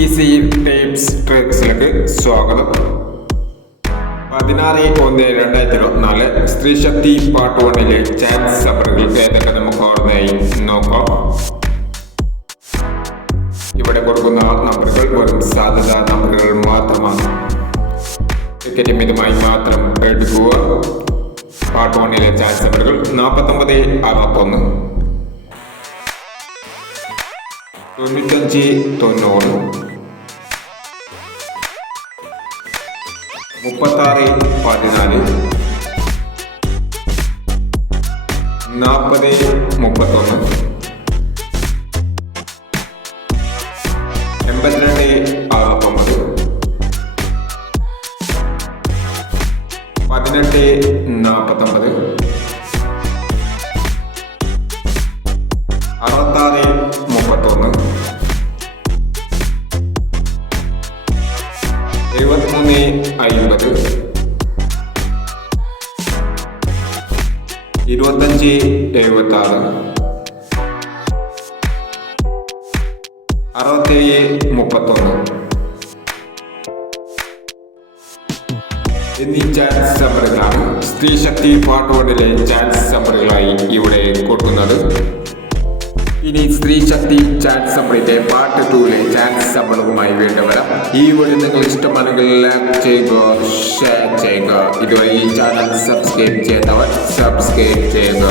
Easy tips ട്രിക്സിലേക്ക് സ്വാഗതം. 16/1/2024 സ്ത്രീശക്തി part 1-ലെ chance നമ്പറുകൾക്ക് ഏതൊക്കെ നമുക്ക് ഓർമ്മയായി നോക്കാം. ഇവിടെ കൊടുക്കുന്ന നമ്പറുകൾ വെറും സാധ്യതാ നമ്പറുകൾ മാത്രമാണ്. ടിക്കറ്റ് മിതമായി മാത്രം എടുക്കുക. പാർട്ട് 1-ലെ ചാൻസ് നമ്പറുകൾ 49, 61, 95, 90, 36, 14, 40, 31, 82, 69, 18, 49, 66, 31, 73, 50, 25, 76, 67, 31 എന്നീ ചാൻസ് നമ്പറുകളാണ് സ്ത്രീശക്തി പാർട്ട് 1-ലെ ചാൻസ് നമ്പറുകളായി ഇവിടെ കൊടുക്കുന്നത്. ഇനി സ്ത്രീശക്തി ചാൻസ് നമ്പറിന്റെ പാർട്ട് 2-ലെ ചാൻസ് നമ്പറുമായി വീണ്ടും വരാം. ഈ വീഡിയോ നിങ്ങൾ ഇഷ്ടമാണെങ്കിൽ ലൈക്ക് ചെയ്യുക, ഷെയർ ചെയ്യുക. ഇതുവരെ ഈ ചാനൽ സബ്സ്ക്രൈബ് ചെയ്യാത്തവർ സബ്സ്ക്രൈബ് ചെയ്യുക.